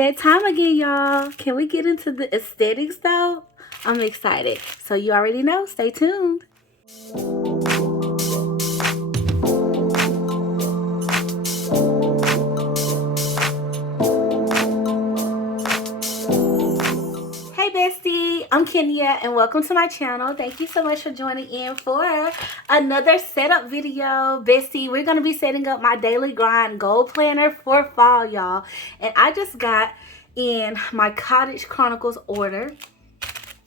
that time again, y'all. Can we get into the aesthetics though? I'm excited. So you already know, stay tuned. Hey bestie, I'm Kenya and welcome to my channel. Thank you so much for joining in for another setup video. Bestie, we're going to be setting up my daily grind goal planner for fall, y'all. And I just got in my Cottage Chronicles order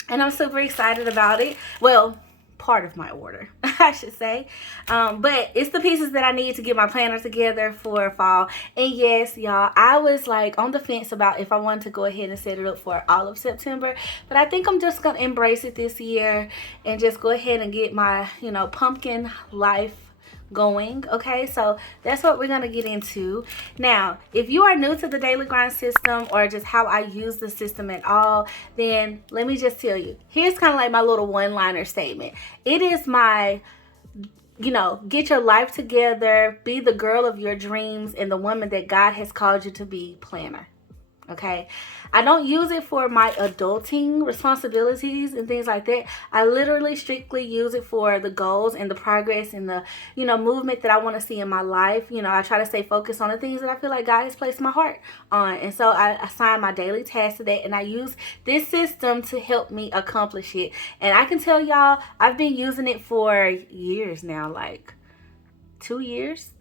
and I'm super excited about it. Well, part of my order, I should say. But it's the pieces that I need to get my planner together for fall. And yes, y'all, I was like on the fence about if I wanted to go ahead and set it up for all of September. But I think I'm just going to embrace it this year and just go ahead and get my, pumpkin life going. Okay, so that's what we're going to get into. Now, if you are new to the daily grind system or just how I use the system at all, then let me just tell you, here's kind of like my little one-liner statement. It is my get your life together, be the girl of your dreams and the woman that God has called you to be planner. Okay, I don't use it for my adulting responsibilities and things like that. I literally strictly use it for the goals and the progress and the movement that I want to see in my life. I try to stay focused on the things that I feel like God has placed my heart on, and so I assign my daily tasks to that, and I use this system to help me accomplish it. And I can tell y'all, I've been using it for years now, like 2 years,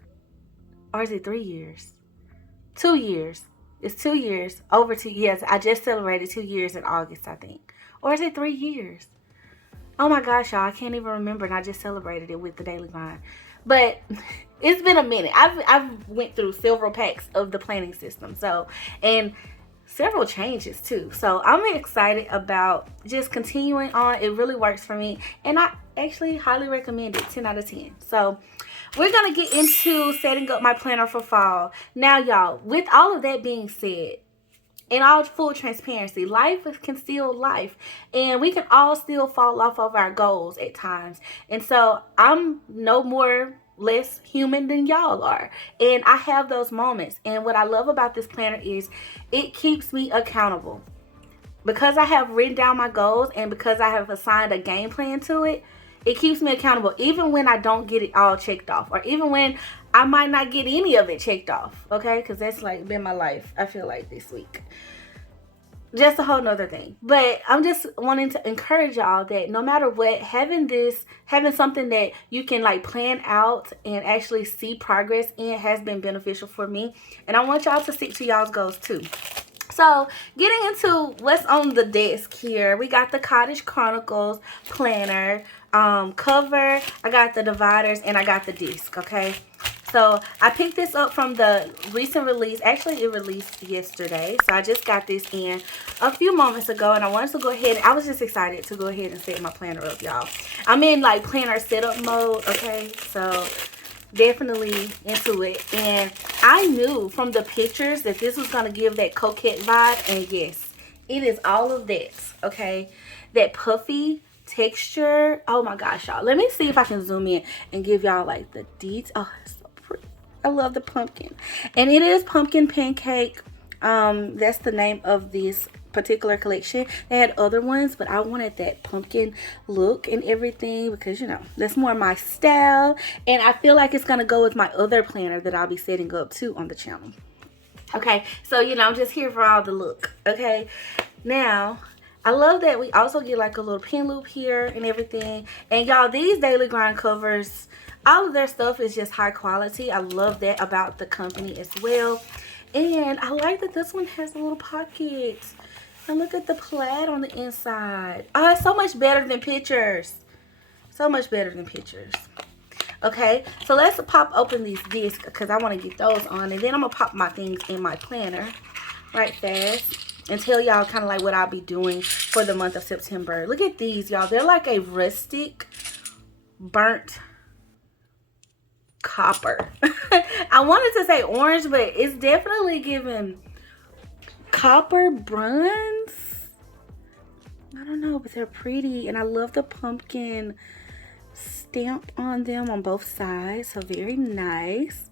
or is it 3 years? 2 years. It's 2 years, over 2 years. I just celebrated 2 years in August, I think. Or is it 3 years? Oh my gosh, y'all, I can't even remember, and I just celebrated it with the daily grind. But it's been a minute. I've went through several packs of the planning system, and several changes too. So I'm excited about just continuing on. It really works for me, and I actually highly recommend it. 10 out of 10. So we're going to get into setting up my planner for fall. Now, y'all, with all of that being said, in all full transparency, life can still life. And we can all still fall off of our goals at times. And so I'm no more less human than y'all are. And I have those moments. And what I love about this planner is it keeps me accountable. Because I have written down my goals and because I have assigned a game plan to it, it keeps me accountable even when I don't get it all checked off, or even when I might not get any of it checked off, okay? Because that's like been my life, I feel like, this week. Just a whole nother thing. But I'm just wanting to encourage y'all that no matter what, having something that you can like plan out and actually see progress in has been beneficial for me. And I want y'all to stick to y'all's goals too. So getting into what's on the desk here, we got the Cottage Chronicles planner cover. I got the dividers and I got the disc. Okay, so I picked this up from the recent release. Actually, it released yesterday, so I just got this in a few moments ago, and I wanted to go ahead. I was just excited to go ahead and set my planner up, y'all. I'm in like planner setup mode. Okay, so definitely into it. And I knew from the pictures that this was going to give that coquette vibe, and yes, it is all of that. Okay, that puffy texture. Oh my gosh, y'all, let me see if I can zoom in and give y'all like the details. Oh, it's so pretty. I love the pumpkin, and it is pumpkin pancake. That's the name of this particular collection. They had other ones, but I wanted that pumpkin look and everything because that's more my style, and I feel like it's gonna go with my other planner that I'll be setting up too on the channel. Okay, so I'm just here for all the look. Okay, now I love that we also get like a little pin loop here and everything. And y'all, these daily grind covers, all of their stuff is just high quality. I love that about the company as well. And I like that this one has a little pocket. And look at the plaid on the inside. Oh, it's so much better than pictures. So much better than pictures. Okay, so let's pop open these discs because I want to get those on. And then I'm going to pop my things in my planner right fast and tell y'all kind of like what I'll be doing for the month of September. Look at these, y'all. They're like a rustic burnt copper. I wanted to say orange, but it's definitely giving copper bronze. I don't know, but they're pretty, and I love the pumpkin stamp on them on both sides, so very nice.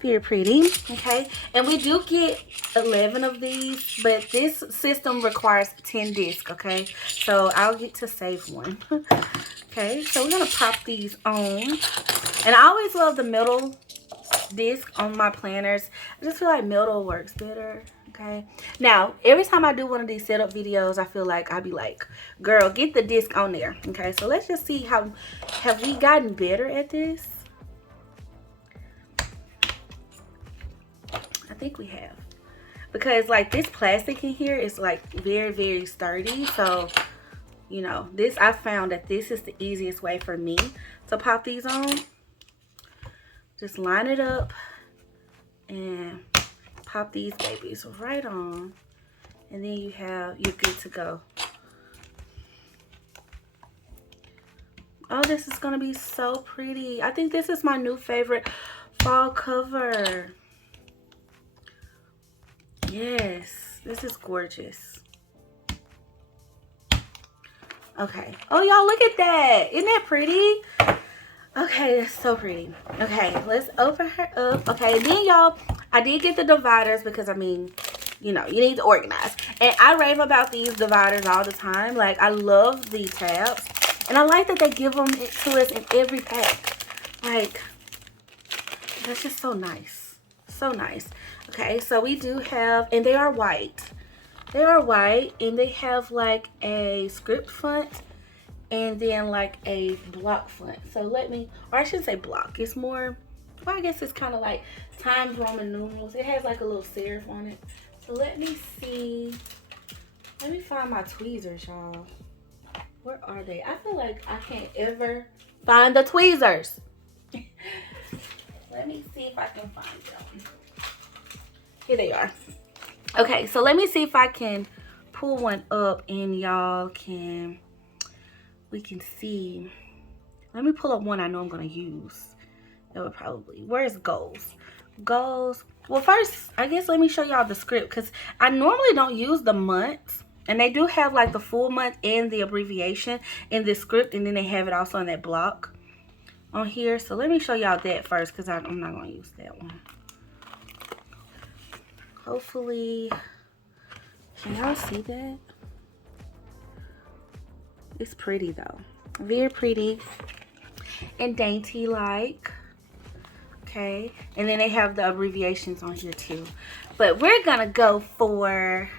Very pretty. Okay, and we do get 11 of these, but this system requires 10 discs. Okay, so I'll get to save one. Okay, so we're gonna pop these on, and I always love the metal disc on my planners. I just feel like metal works better. Okay, now every time I do one of these setup videos, I feel like I'll be like, girl, get the disc on there. Okay, so let's just see how have we gotten better at this. I think we have, because like this plastic in here is like very, very sturdy. So you know, this, I found that this is the easiest way for me to pop these on. Just line it up and pop these babies right on, and then you're good to go. Oh, this is gonna be so pretty. I think this is my new favorite fall cover. Yes, this is gorgeous. Okay. Oh, y'all, look at that. Isn't that pretty? Okay, that's so pretty. Okay, let's open her up. Okay, and then y'all, I did get the dividers because, I mean, you know, you need to organize. And I rave about these dividers all the time. Like, I love these tabs. And I like that they give them to us in every pack. Like, that's just so nice. So nice. Okay, so we do have, and they are white. They are white, and they have like a script font and then like a block font. So let me, or I shouldn't say block. It's more, well, I guess it's kind of like Times Roman numerals. It has like a little serif on it. So let me see. Let me find my tweezers, y'all. Where are they? I feel like I can't ever find the tweezers. Let me see if I can find them. Here they are. Okay, so let me see if I can pull one up and y'all can, we can see. Let me pull up one I know I'm gonna use. That would probably, where's goals? Goals. Well, first, I guess let me show y'all the script, because I normally don't use the months. And they do have like the full month and the abbreviation in this script, and then they have it also in that block on here. So let me show y'all that first, because I'm not gonna use that one. Hopefully, can y'all see that? It's pretty though. Very pretty and dainty like. Okay, and then they have the abbreviations on here too. But we're gonna go for,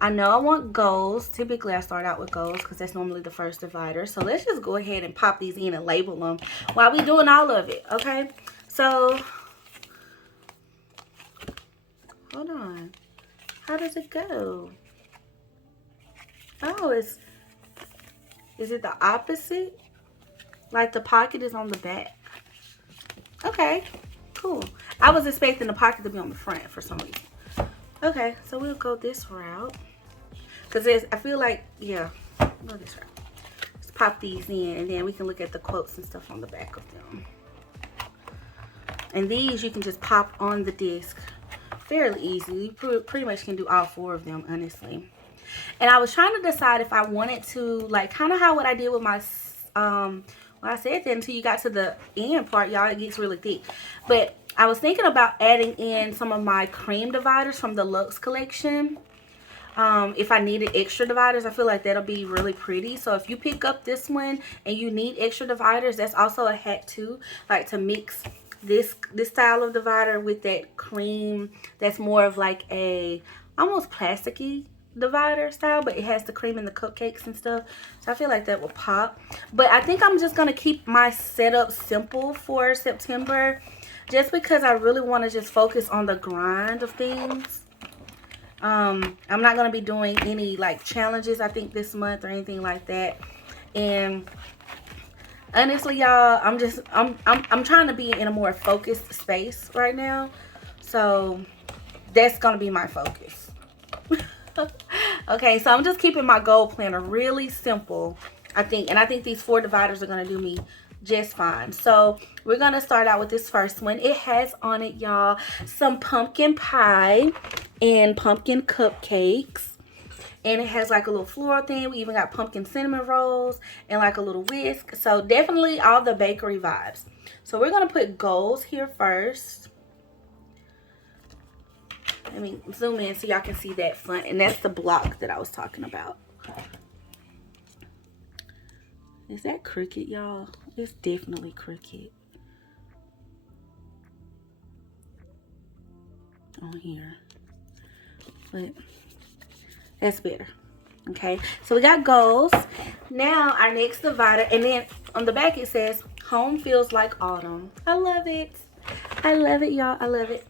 I know I want goals. Typically I start out with goals because that's normally the first divider. So let's just go ahead and pop these in and label them while we doing all of it. Okay, so hold on. How does it go? Oh, is it the opposite? Like the pocket is on the back. Okay, cool. I was expecting the pocket to be on the front for some reason. Okay, so we'll go this route. Because I feel like, yeah, go this route. Let's pop these in, and then we can look at the quotes and stuff on the back of them. And these you can just pop on the disc fairly easily. You pretty much can do all 4 of them, honestly. And I was trying to decide if I wanted to, like, kind of how what I did with my, well, I said that until you got to the end part, y'all, it gets really thick. But I was thinking about adding in some of my cream dividers from the Luxe collection. If I needed extra dividers, I feel like that'll be really pretty. So if you pick up this one and you need extra dividers, that's also a hack too. Like to mix this style of divider with that cream that's more of like a almost plasticky divider style, but it has the cream and the cupcakes and stuff. So I feel like that will pop. But I think I'm just gonna keep my setup simple for September, just because I really want to just focus on the grind of things. I'm not gonna be doing any like challenges, I think, this month or anything like that. And honestly, y'all, I'm trying to be in a more focused space right now. So that's gonna be my focus. Okay, so I'm just keeping my goal planner really simple, I think. And I think these 4 dividers are gonna do me just fine. So we're gonna start out with this first one. It has on it, y'all, some pumpkin pie and pumpkin cupcakes, and it has like a little floral thing. We even got pumpkin cinnamon rolls and like a little whisk. So definitely all the bakery vibes. So we're gonna put goals here first. Let me zoom in so y'all can see that front. And that's the block that I was talking about. Is that crooked, y'all? It's definitely crooked on here. But that's better. Okay, so we got goals. Now our next divider, and then on the back it says home feels like autumn. I love it. I love it, y'all. I love it.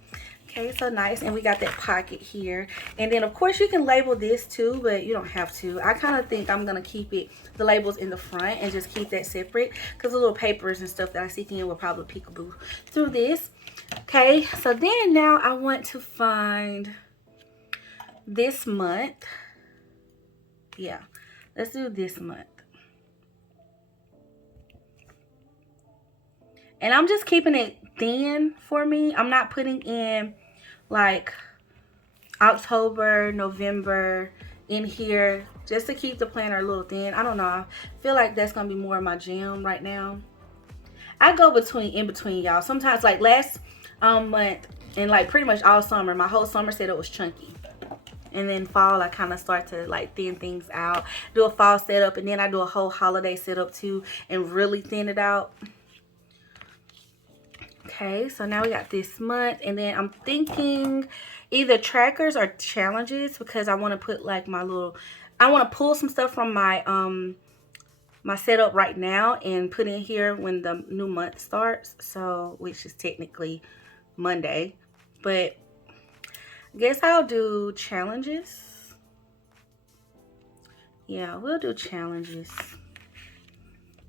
Okay, so nice. And we got that pocket here. And then of course you can label this too, but you don't have to. I kind of think I'm gonna keep it, the labels in the front, and just keep that separate, because the little papers and stuff that I see in will probably peekaboo through this. Okay, so then now I want to find this month. Yeah, let's do this month. And I'm just keeping it thin for me. I'm not putting in like October, November in here, just to keep the planner a little thin. I don't know. I feel like that's going to be more of my jam right now. I go in between, y'all. Sometimes like last month and like pretty much all summer, my whole summer setup was chunky. And then fall, I kind of start to like thin things out. Do a fall setup, and then I do a whole holiday setup too and really thin it out. Okay, so now we got this month, and then I'm thinking either trackers or challenges, because I want to put like my little, I want to pull some stuff from my my setup right now and put in here when the new month starts, so which is technically Monday. But I guess I'll do challenges. Yeah, we'll do challenges,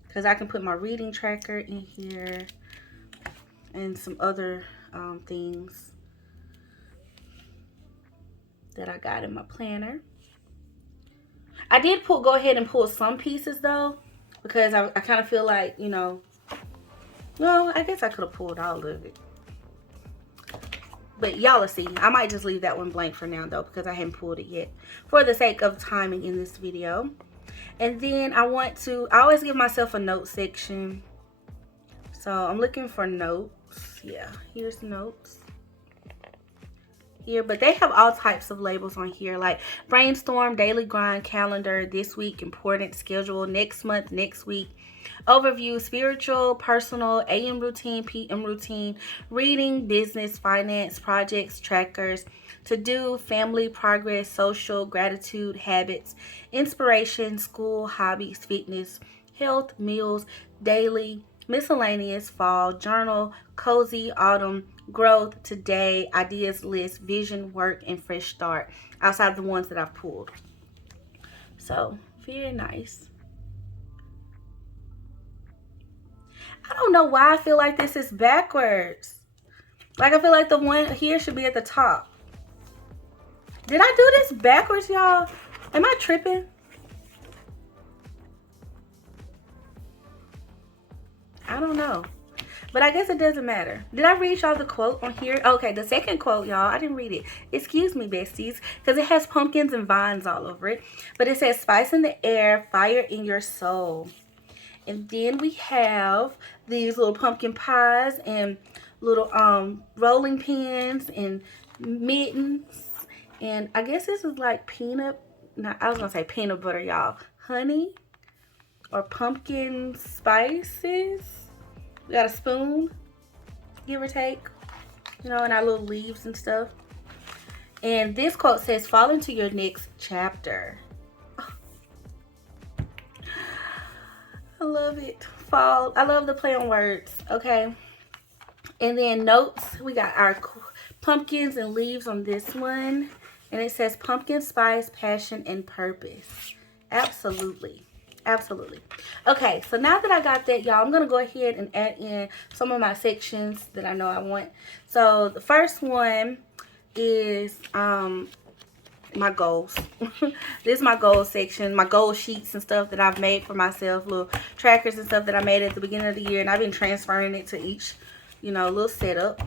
because I can put my reading tracker in here and some other things that I got in my planner. I did go ahead and pull some pieces though, because I kind of feel like, you know, well, I guess I could have pulled all of it. But y'all will see. I might just leave that one blank for now though, because I haven't pulled it yet, for the sake of timing in this video. And then I always give myself a note section. So I'm looking for notes. Yeah, here's notes. Here, but they have all types of labels on here, like brainstorm, daily grind, calendar, this week, important, schedule, next month, next week, overview, spiritual, personal, AM routine, PM routine, reading, business, finance, projects, trackers, to do, family, progress, social, gratitude, habits, inspiration, school, hobbies, fitness, health, meals, daily, miscellaneous, fall, journal, cozy, autumn, growth, today, ideas list, vision, work, and fresh start, outside the ones that I've pulled. So very nice. I don't know why I feel like this is backwards. Like I feel like the one here should be at the top. Did I do this backwards, y'all? Am I tripping? I don't know. But I guess it doesn't matter. Did I read y'all the quote on here? Okay, the second quote, y'all, I didn't read it. Excuse me, besties, because it has pumpkins and vines all over it. But it says, spice in the air, fire in your soul. And then we have these little pumpkin pies and little rolling pins and mittens. And I guess this is like peanut, no, I was going to say peanut butter, y'all. Honey or pumpkin spices. We got a spoon, give or take, you know, and our little leaves and stuff. And this quote says, fall into your next chapter. Oh. I love it. Fall. I love the play on words. Okay. And then notes, we got our pumpkins and leaves on this one. And it says pumpkin spice, passion, and purpose. Absolutely. Absolutely. Okay, so now that I got that, y'all, I'm going to go ahead and add in some of my sections that I know I want. So the first one is my goals. This is my goals section, my goal sheets and stuff that I've made for myself, little trackers and stuff that I made at the beginning of the year, and I've been transferring it to each, you know, little setup.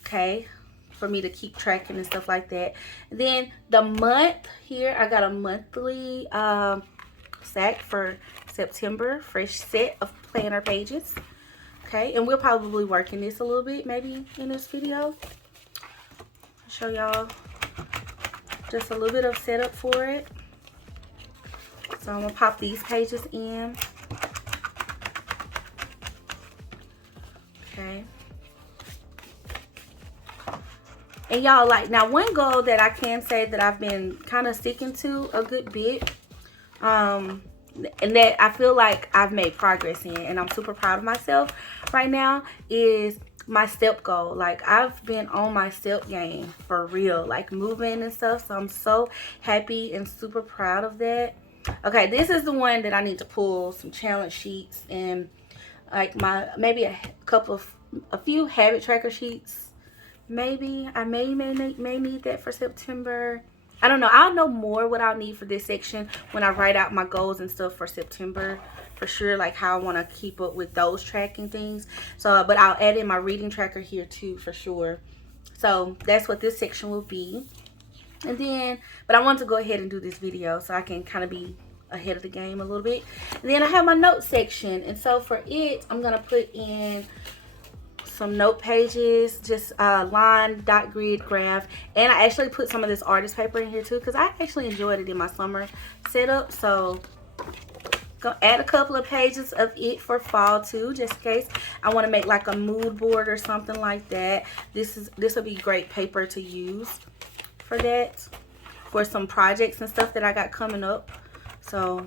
Okay, for me to keep tracking and stuff like that. And then the month here, I got a monthly stack for September, fresh set of planner pages. Okay, and we'll probably work in this a little bit maybe in this video. I'll show y'all just a little bit of setup for it. So I'm gonna pop these pages in. Okay. And y'all, like, now one goal that I can say that I've been kind of sticking to a good bit, and that I feel like I've made progress in, and I'm super proud of myself right now, is my step goal. Like, I've been on my step game for real, like moving and stuff. So I'm so happy and super proud of that. Okay, this is the one that I need to pull some challenge sheets and like maybe a few habit tracker sheets. Maybe I may need that for September. I don't know. I'll know more what I'll need for this section when I write out my goals and stuff for September, for sure, like how I want to keep up with those tracking things. So, but I'll add in my reading tracker here too, for sure. So that's what this section will be. And then, but I want to go ahead and do this video so I can kind of be ahead of the game a little bit. And then I have my notes section, and so for it, I'm gonna put in some note pages, just line, dot, grid, graph, and I actually put some of this artist paper in here too because I actually enjoyed it in my summer setup. So gonna add a couple of pages of it for fall too, just in case I want to make like a mood board or something like that. This will be great paper to use for that, for some projects and stuff that I got coming up, so,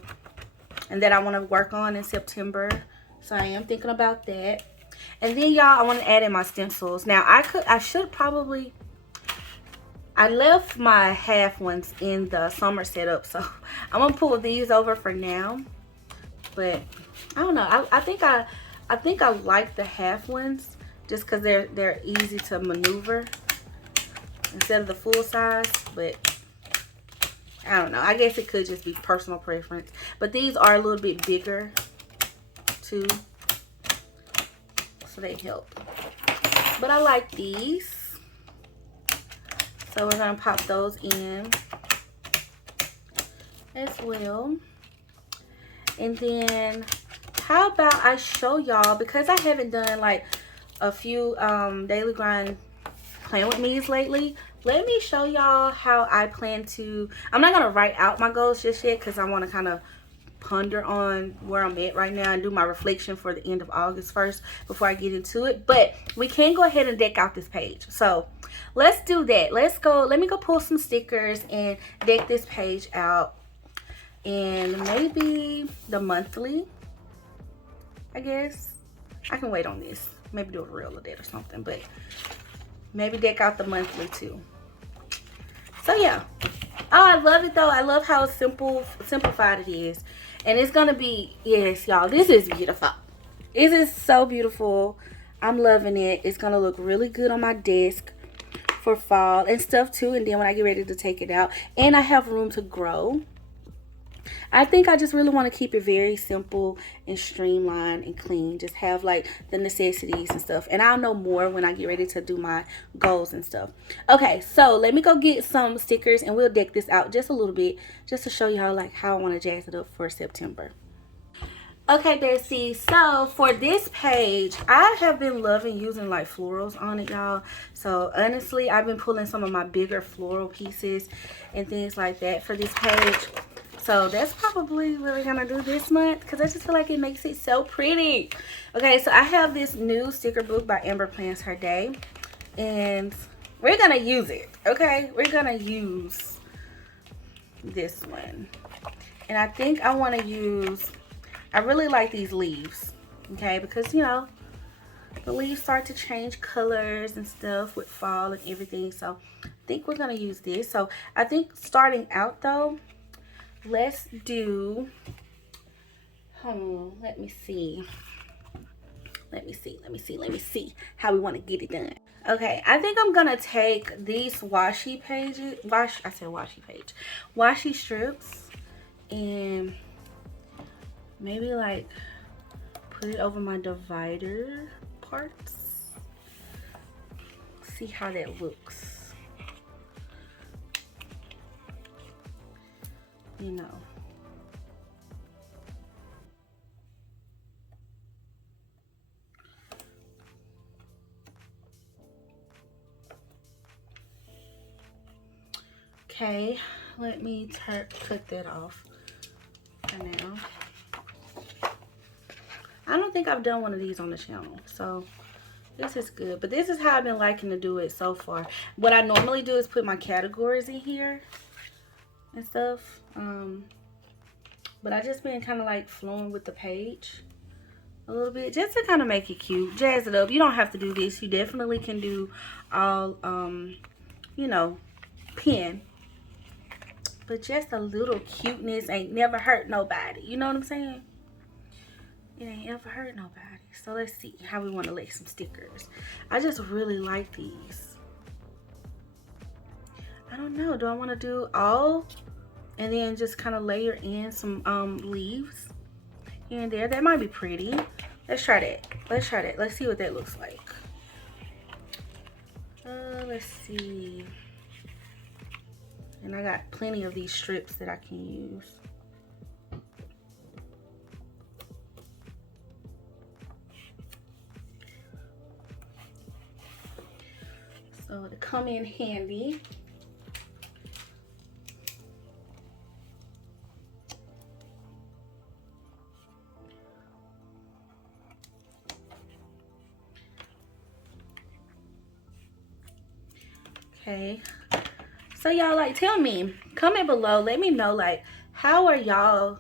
and that I want to work on in September. So I am thinking about that. And then y'all, I want to add in my stencils. Now I should probably, I left my half ones in the summer setup, so I'm gonna pull these over for now. But I don't know, I think I like the half ones just because they're easy to maneuver instead of the full size. But I don't know, I guess it could just be personal preference. But these are a little bit bigger too, so they help. But I like these, so we're gonna pop those in as well. And then how about I show y'all, because I haven't done like a few daily grind plan with me's lately, let me show y'all how I plan to, I'm not gonna write out my goals just yet because I want to kind of ponder on where I'm at right now and do my reflection for the end of August first before I get into it. But we can go ahead and deck out this page, so let's do that. Let's go. Let me go pull some stickers and deck this page out, and maybe the monthly, I guess. I can wait on this, maybe do a reel of that or something, but maybe deck out the monthly too. So yeah. Oh, I love it though. I love how simplified it is. And it's gonna be, yes y'all, this is beautiful. It is so beautiful. I'm loving it. It's gonna look really good on my desk for fall and stuff too. And then when I get ready to take it out, and I have room to grow, I think I just really want to keep it very simple and streamlined and clean. Just have like the necessities and stuff. And I'll know more when I get ready to do my goals and stuff. Okay, so let me go get some stickers and we'll deck this out just a little bit, just to show y'all like how I want to jazz it up for September. Okay, Bessie, so for this page, I have been loving using like florals on it, y'all. So honestly, I've been pulling some of my bigger floral pieces and things like that for this page. So that's probably what we're gonna do this month because I just feel like it makes it so pretty. Okay, so I have this new sticker book by AmberPlansHerDay, and we're gonna use it. Okay, we're gonna use this one, and I think I want to use, I really like these leaves, okay, because you know the leaves start to change colors and stuff with fall and everything. So I think we're gonna use this. So I think starting out though, let's do, let me see how we want to get it done. Okay, I think I'm gonna take these washi strips and maybe like put it over my divider parts, see how that looks, you know. Okay, let me cut that off for now. I don't think I've done one of these on the channel, so this is good. But this is how I've been liking to do it so far. What I normally do is put my categories in here and stuff. But I just been kind of like flowing with the page a little bit, just to kind of make it cute, jazz it up. You don't have to do this. You definitely can do all, you know, pen. But just a little cuteness ain't never hurt nobody. You know what I'm saying? It ain't ever hurt nobody. So let's see how we want to lay some stickers. I just really like these. I don't know. Do I want to do all and then just kind of layer in some leaves here and there? That might be pretty. Let's try that. Let's try that. Let's see what that looks like. Let's see. And I got plenty of these strips that I can use. So to come in handy. Okay. So y'all, like, tell me, comment below, let me know, like, how are y'all,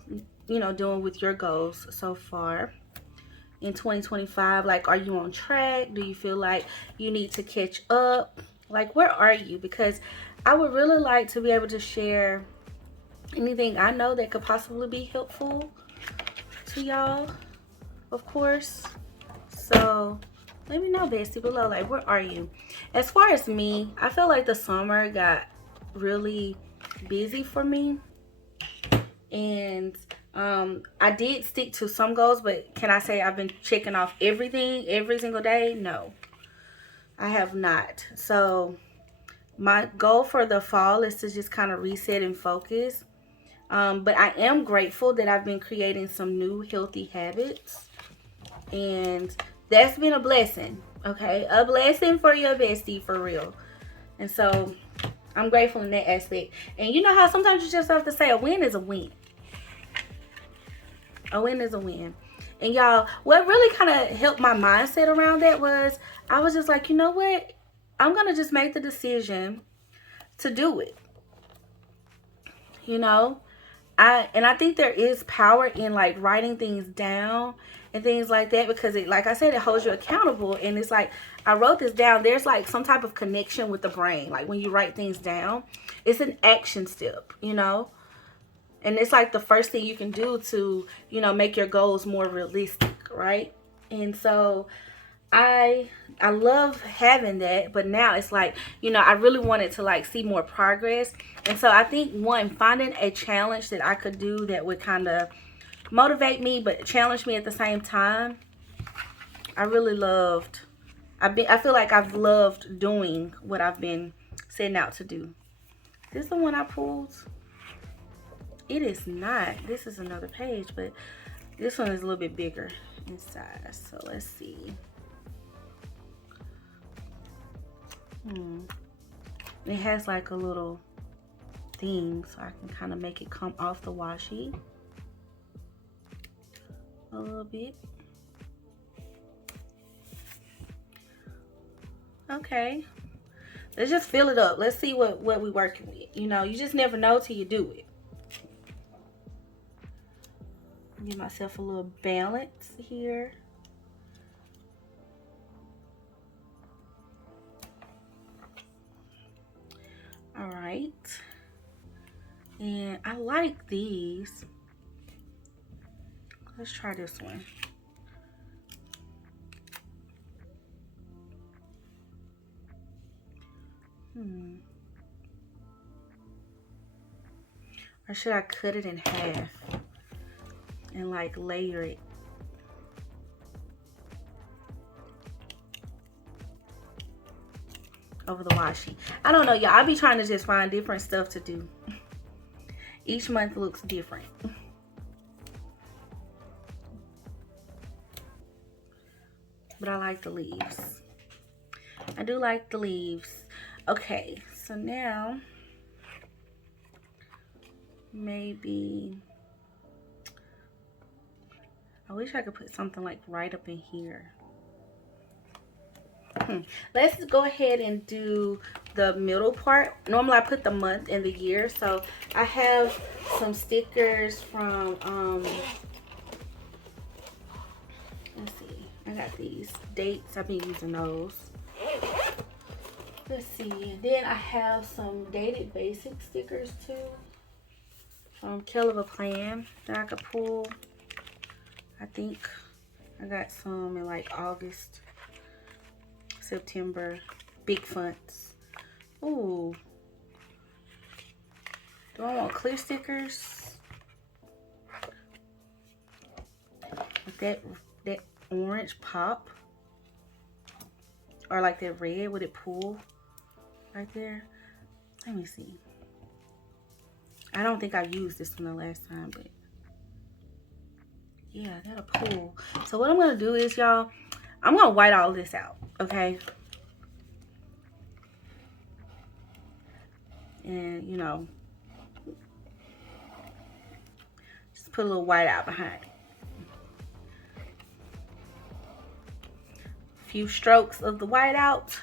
you know, doing with your goals so far in 2025? Like, are you on track? Do you feel like you need to catch up? Like, where are you? Because I would really like to be able to share anything I know that could possibly be helpful to y'all, of course. So let me know, bestie, below, like, where are you? As far as me, I feel like the summer got really busy for me, and I did stick to some goals, but can I say I've been checking off everything every single day? No, I have not. So my goal for the fall is to just kind of reset and focus. But I am grateful that I've been creating some new healthy habits, and that's been a blessing. Okay, a blessing for your bestie, for real. And so I'm grateful in that aspect. And you know how sometimes you just have to say a win is a win. A win is a win. And y'all, what really kind of helped my mindset around that was, I was just like, you know what? I'm going to just make the decision to do it. You know? I think there is power in, like, writing things down and things like that, because it, like I said, it holds you accountable. And it's like, I wrote this down. There's like some type of connection with the brain. Like when you write things down, it's an action step, you know? And it's like the first thing you can do to, you know, make your goals more realistic, right? And so I love having that, but now it's like, you know, I really wanted to like see more progress. And so I think, one, finding a challenge that I could do that would kind of motivate me but challenge me at the same time, I really loved. I feel like I've loved doing what I've been setting out to do. Is this the one I pulled? It is not. This is another page, but this one is a little bit bigger in size. So let's see. It has like a little thing, so I can kind of make it come off the washi a little bit. Okay, let's just fill it up. Let's see what we're working with. You know, you just never know till you do it. Give myself a little balance here. All right, and I like these. Let's try this one. Or should I cut it in half and like layer it? Over the washi. I don't know, y'all. I'll be trying to just find different stuff to do. Each month looks different. But I like the leaves. I do like the leaves. Okay, so now maybe, I wish I could put something like right up in here. Let's go ahead and do the middle part. Normally I put the month and the year, so I have some stickers from let's see, I got these dates. I've been using those. Let's see, then I have some dated basic stickers too from Kill of a Plan that I could pull. I think I got some in like August, September, big fonts. Ooh, do I want clear stickers? With that orange pop, or like that red, would it pull right there? Let me see. I don't think I used this one the last time, but yeah, that'll pull. So what I'm gonna do is, y'all, I'm gonna white all this out, okay? And you know, just put a little white out behind it. A few strokes of the white out,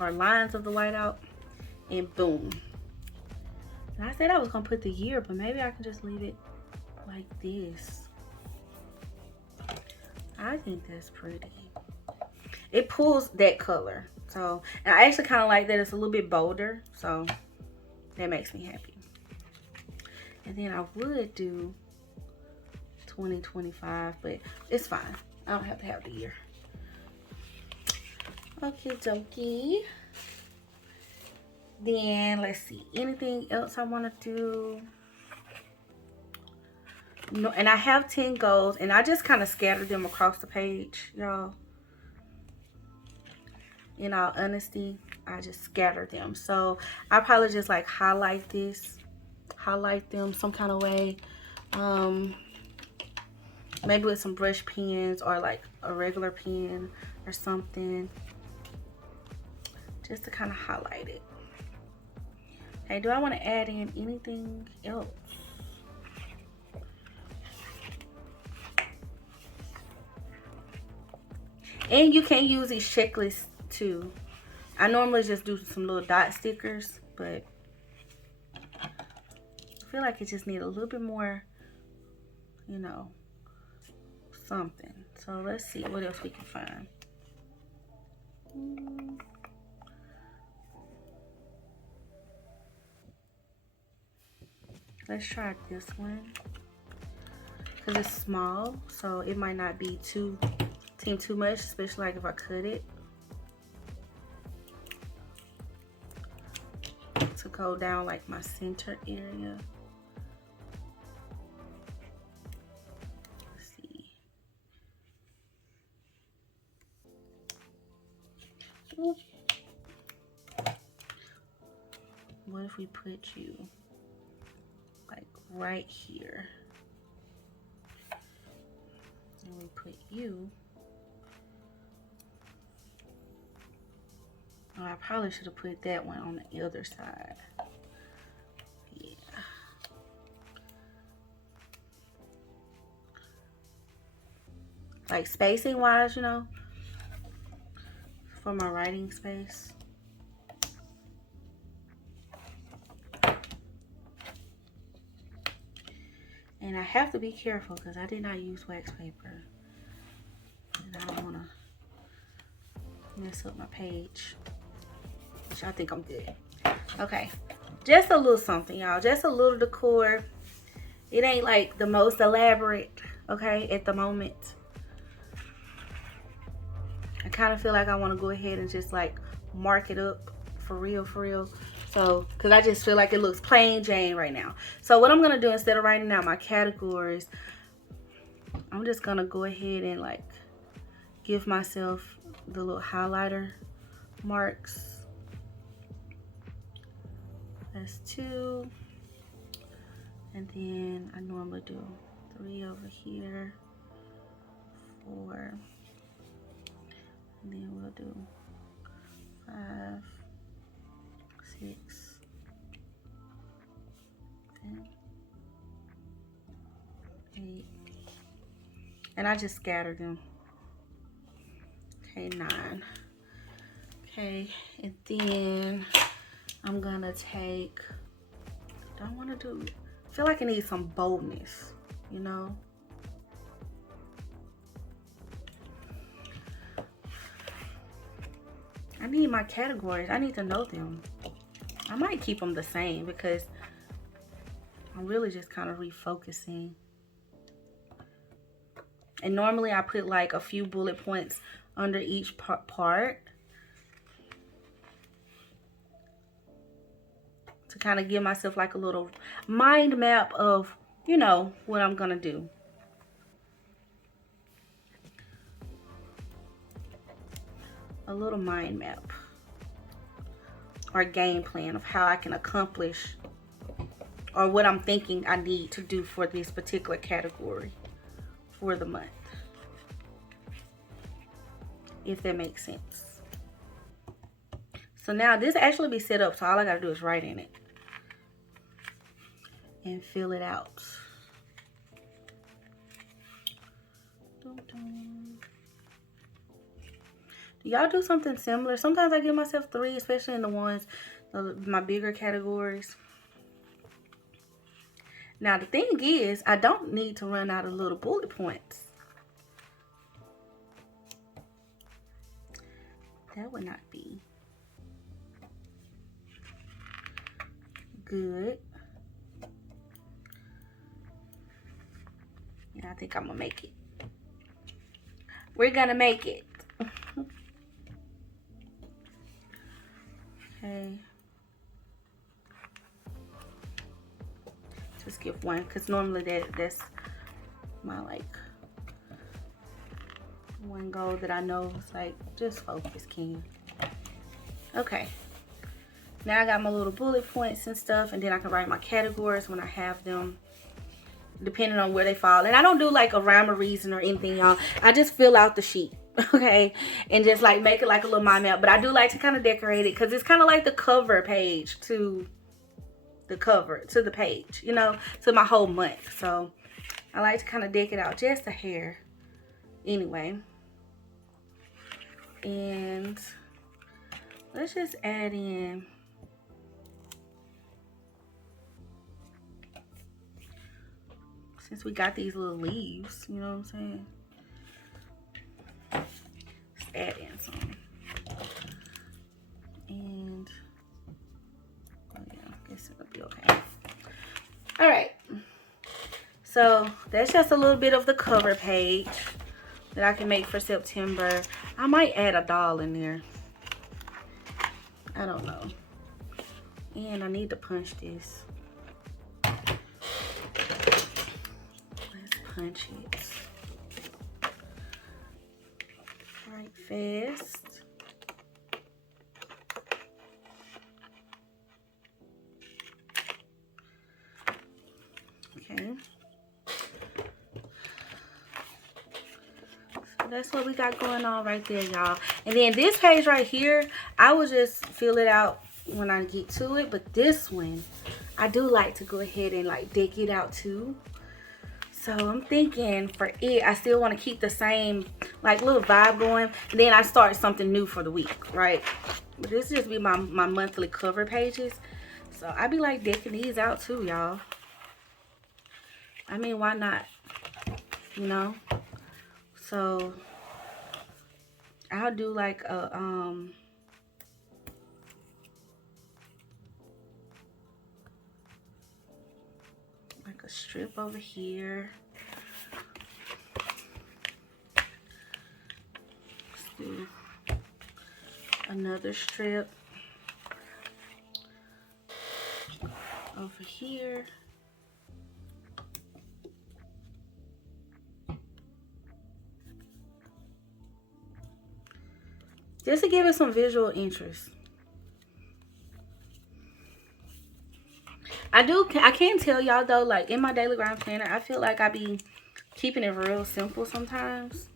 or lines of the white out, and boom. And I said I was gonna put the year, but maybe I can just leave it like this. I think that's pretty. It pulls that color. So, and I actually kind of like that it's a little bit bolder. So, that makes me happy. And then I would do 2025, but it's fine. I don't have to have the year. Okay, dokie. Then, let's see. Anything else I want to do? No, and I have 10 goals, and I just kind of scattered them across the page, y'all. In all honesty, I just scattered them. So I probably just like highlight them some kind of way. Maybe with some brush pens or like a regular pen or something, just to kind of highlight it. Okay, do I want to add in anything else? And you can use these checklists too. I normally just do some little dot stickers, but I feel like it just needs a little bit more, you know, something. So let's see what else we can find. Let's try this one, because it's small, so it might not be too much, especially like if I cut it. To go down like my center area. Let's see. Ooh. What if we put you like right here? And we put you. Oh, I probably should have put that one on the other side. Yeah. Like spacing wise, you know, for my writing space. And I have to be careful because I did not use wax paper. And I don't want to mess up my page. Which I think I'm good. Okay. Just a little something, y'all. Just a little decor. It ain't like the most elaborate, okay, at the moment. I kind of feel like I want to go ahead and just like mark it up for real. So, because I just feel like it looks plain Jane right now. So what I'm going to do, instead of writing out my categories, I'm just going to go ahead and like give myself the little highlighter marks. That's 2. And then I normally do 3 over here, 4. And then we'll do 5, 6, 7, 8, and I just scattered them. Okay, 9. Okay, and then I'm gonna take, I feel like I need some boldness, you know? I need my categories. I need to know them. I might keep them the same because I'm really just kind of refocusing. And normally I put like a few bullet points under each part to kind of give myself like a little mind map of, you know, what I'm gonna do. A little mind map or game plan of how I can accomplish or what I'm thinking I need to do for this particular category for the month, if that makes sense. So now this actually be set up, so all I gotta do is write in it and fill it out. Do y'all do something similar? Sometimes I give myself 3, especially in the ones, my bigger categories. Now the thing is, I don't need to run out of little bullet points. That would not be good. Yeah, I think I'm gonna make it. We're gonna make it. Okay. Just give one, because normally that's my like one goal that I know is like, just focus, Ken. Okay. Now I got my little bullet points and stuff, and then I can write my categories when I have them, depending on where they fall. And I don't do like a rhyme or reason or anything, y'all. I just fill out the sheet, okay, and just like make it like a little mind map. But I do like to kind of decorate it because it's kind of like the cover page to the cover to the page, you know, to my whole month. So I like to kind of deck it out just a hair anyway. And let's just add in since we got these little leaves, you know what I'm saying? Let's add in some. And, oh yeah, I guess it'll be okay. All right. So that's just a little bit of the cover page that I can make for September. I might add a doll in there. I don't know. And I need to punch this. Punch it right fast. Okay, so that's what we got going on right there, y'all. And then this page right here, I will just fill it out when I get to it, but this one I do like to go ahead and like deck it out too. So I'm thinking for it, I still want to keep the same like little vibe going. And then I start something new for the week, right? But this just be my monthly cover pages. So I be like decking these out too, y'all. I mean, why not? You know? So I'll do like a strip over here. Let's do another strip over here. Just to give it some visual interest. I can tell y'all though, like in my daily grind planner, I feel like I be keeping it real simple sometimes.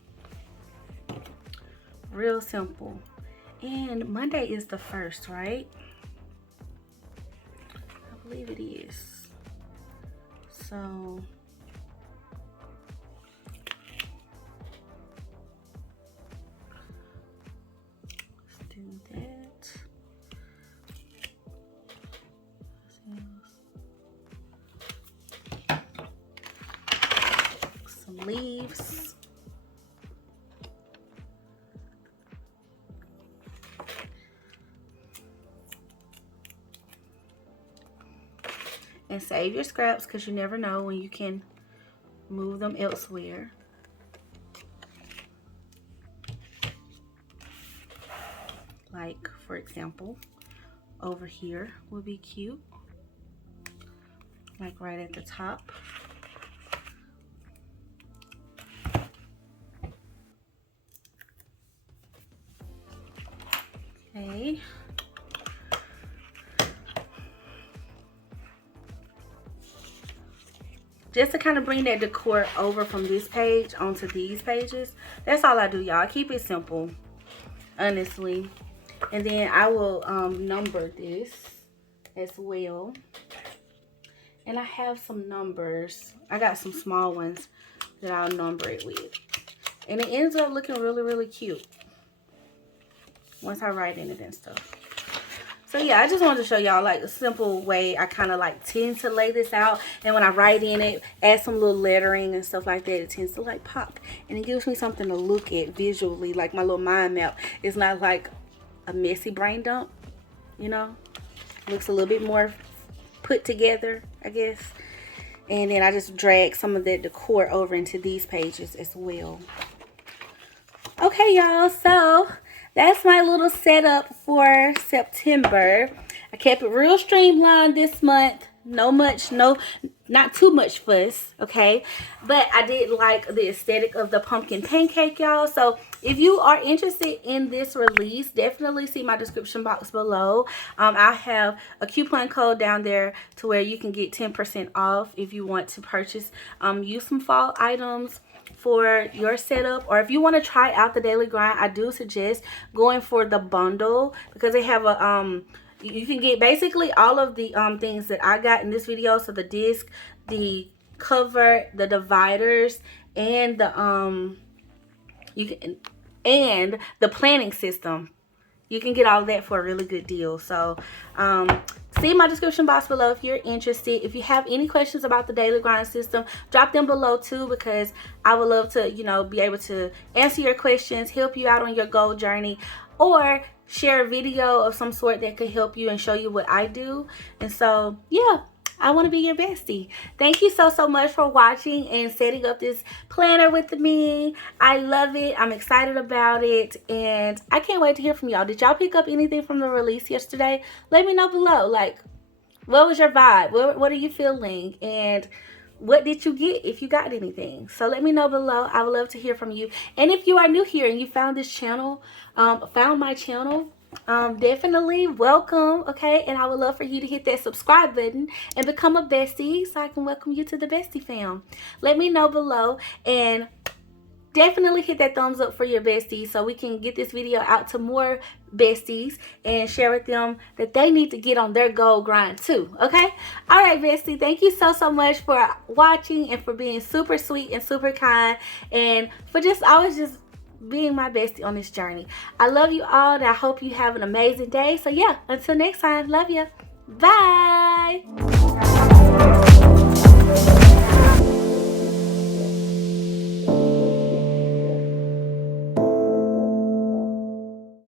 Real simple. And Monday is the 1st, right? I believe it is. So let's do that. Some leaves. And save your scraps because you never know when you can move them elsewhere. Like, for example, over here would be cute. Like right at the top. Okay. Just to kind of bring that decor over from this page onto these pages. That's all I do, y'all. I keep it simple, honestly. And then I will number this as well. And I have some numbers. I got some small ones that I'll number it with. And it ends up looking really, really cute once I write in it and stuff. So yeah, I just wanted to show y'all like a simple way I kind of like tend to lay this out. And when I write in it, add some little lettering and stuff like that, it tends to like pop. And it gives me something to look at visually, like my little mind map. It's not like a messy brain dump, you know. Looks a little bit more put together, I guess. And then I just drag some of that decor over into these pages as well. Okay, y'all, so that's my little setup for September. I kept it real streamlined this month. Not too much fuss, okay? But I did like the aesthetic of the pumpkin pancake, y'all. So if you are interested in this release, definitely see my description box below. I have a coupon code down there to where you can get 10% off if you want to purchase use some fall items for your setup, or if you want to try out the daily grind, I do suggest going for the bundle because they have a you can get basically all of the things that I got in this video. So the disc, the cover, the dividers, and the and the planning system. You can get all of that for a really good deal. So see my description box below if you're interested. If you have any questions about the daily grind system, drop them below too, because I would love to, you know, be able to answer your questions, help you out on your goal journey, or share a video of some sort that could help you and show you what I do. And so yeah, I want to be your bestie. Thank you so much for watching and setting up this planner with me. I love it. I'm excited about it. And I can't wait to hear from y'all. Did y'all pick up anything from the release yesterday? Let me know below. Like, what was your vibe? What are you feeling? And what did you get if you got anything? So let me know below. I would love to hear from you. And if you are new here and you found this channel, found my channel, definitely welcome, okay? And I would love for you to hit that subscribe button and become a bestie so I can welcome you to the bestie fam. Let me know below, and definitely hit that thumbs up for your besties so we can get this video out to more besties and share with them that they need to get on their goal grind too, okay? All right, bestie, thank you so much for watching and for being super sweet and super kind, and for just always just being my bestie on this journey. I love you all, and I hope you have an amazing day. So yeah, until next time, love you. Bye.